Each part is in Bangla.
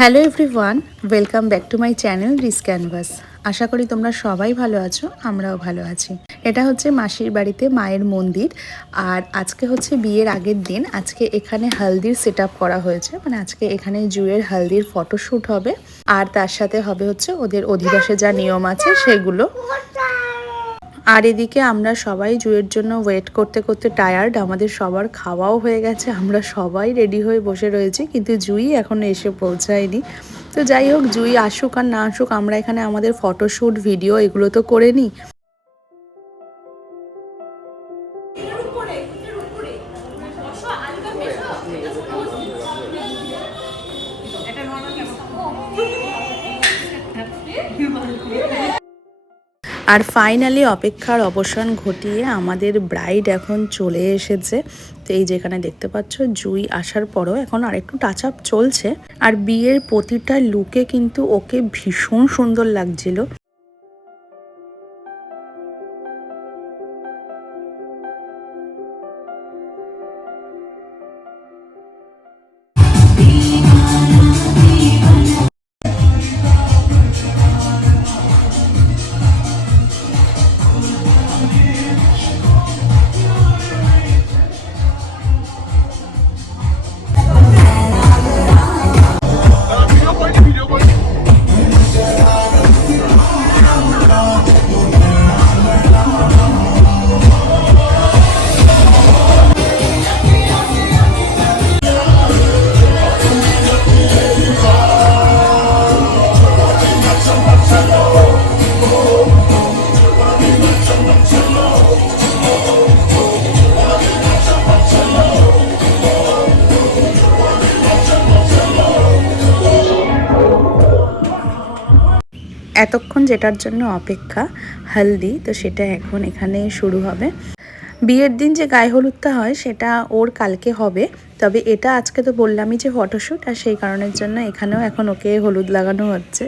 Hello everyone, welcome back to my channel Reese canvas. আশা করি তোমরা সবাই ভালো আছো, আমরাও ভালো আছি। এটা হচ্ছে মাসির বাড়িতে মায়ের মন্দির, আর আজকে হচ্ছে বিয়ের আগের দিন। আজকে এখানে হলদির সেট আপ করা হয়েছে, মানে আজকে এখানে জুয়ের হলদির ফটোশ্যুট হবে, আর তার সাথে হবে হচ্ছে ওদের অধিবাসে যা নিয়ম আছে সেগুলো। আর এদিকে আমরা সবাই জুয়ের জন্য ওয়েট করতে করতে টায়ার্ড। আমাদের সবার খাওয়াও হয়ে গেছে, আমরা সবাই রেডি হয়ে বসে রয়েছি, কিন্তু জুই এখনও এসে পৌঁছায়নি। তো যাই হোক, জুই আসুক আর না আসুক, আমরা এখানে আমাদের ফটোশ্যুট ভিডিও এগুলো তো করে নিই। আর ফাইনালি অপেক্ষার অবসান ঘটিয়ে আমাদের ব্রাইড এখন চলে এসেছে। তো এই যেখানে দেখতে পাচ্ছ, জুই আসার পরও এখন আরেকটু টাচ আপ চলছে। আর বিয়ের প্রতিটা লুকে কিন্তু ওকে ভীষণ সুন্দর লাগছিল। এতক্ষণ যেটার জন্য অপেক্ষা, হলদি, তো সেটা এখন এখানে শুরু হবে। বিয়ের দিন যে গায়ে হলুদটা হয় সেটা ওর কালকে হবে, তবে এটা আজকে তো বললামই যে ফটোশ্যুট, আর সেই কারণের জন্য এখানেও এখন ওকে হলুদ লাগানো হচ্ছে।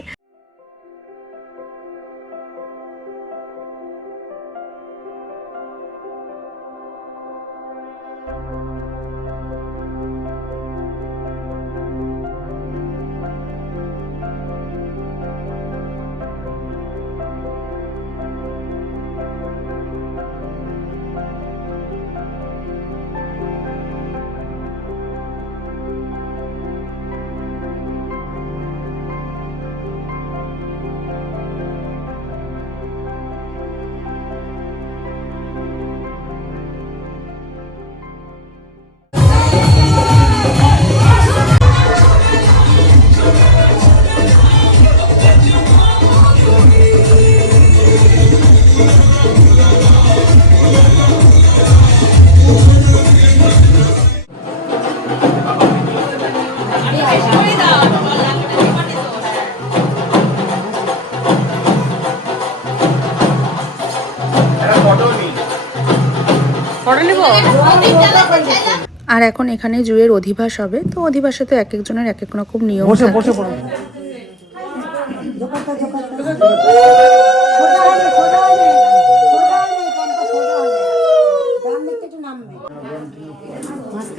আর এখন এখানে জুয়ের অধিবাস হবে, তো অধিবাসে তো এক একজনের এক এক রকম নিয়ম থাকে।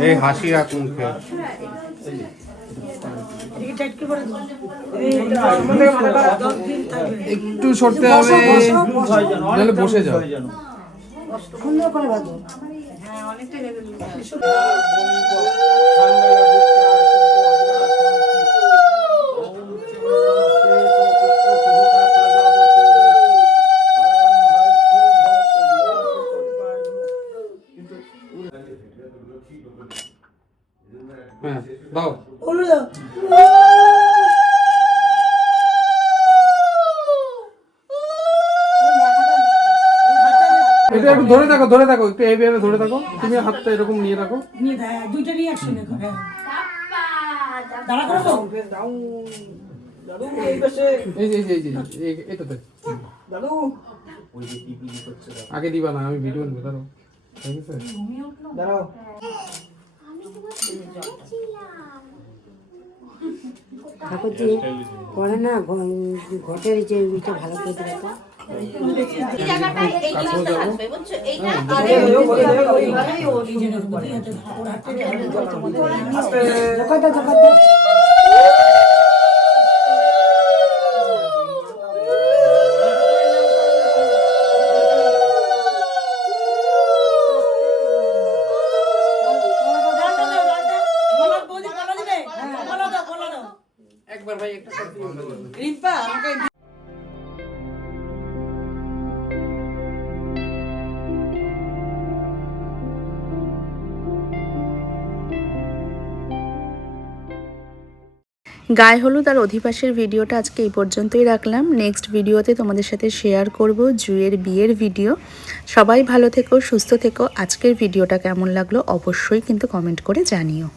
এই হাসি রাখ মুখে। একটু সরতে হবে, নাহলে বসে যাও। সুন্দর করে বাঁধো। হ্যাঁ, অনেকটা হ্যাঁ, দাও। এটা একটু ধরে থাকো, ধরে থাকো, একটু এইভাবে ধরে থাকো। তুমি হাতটা এরকম নিয়ে রাখো, নিয়ে দুইটা নিয়ে একসঙ্গে করো। দাঁড়া করো তো, দাও দাদু। এই পাশে, এই যে এটাতে দাদু। ওই যে টিপি করছে, আগে দিবা না, আমি ভিডিও নেব। দাঁড়াও, ঠিক আছে, দাঁড়াও। ঠাকুর জি পরে না ঘটের যে এটা ভালো করে দিবা। এই জায়গাটা এই জিনিসটা থাকবে, বুঝছো? এইটা আরে ওই জিনিসের উপরে ওর হাতে একবার ভাই একটা সেলফি রিম্পা আমাকে গায়ে হলুদ আর অধিবাসের ভিডিওটা আজকে এই পর্যন্তই রাখলাম। নেক্সট ভিডিওতে তোমাদের সাথে শেয়ার করব জুয়ের বিয়ের ভিডিও। সবাই ভালো থেকো, সুস্থ থেকো। আজকের ভিডিওটা কেমন লাগলো অবশ্যই কিন্তু কমেন্ট করে জানিও।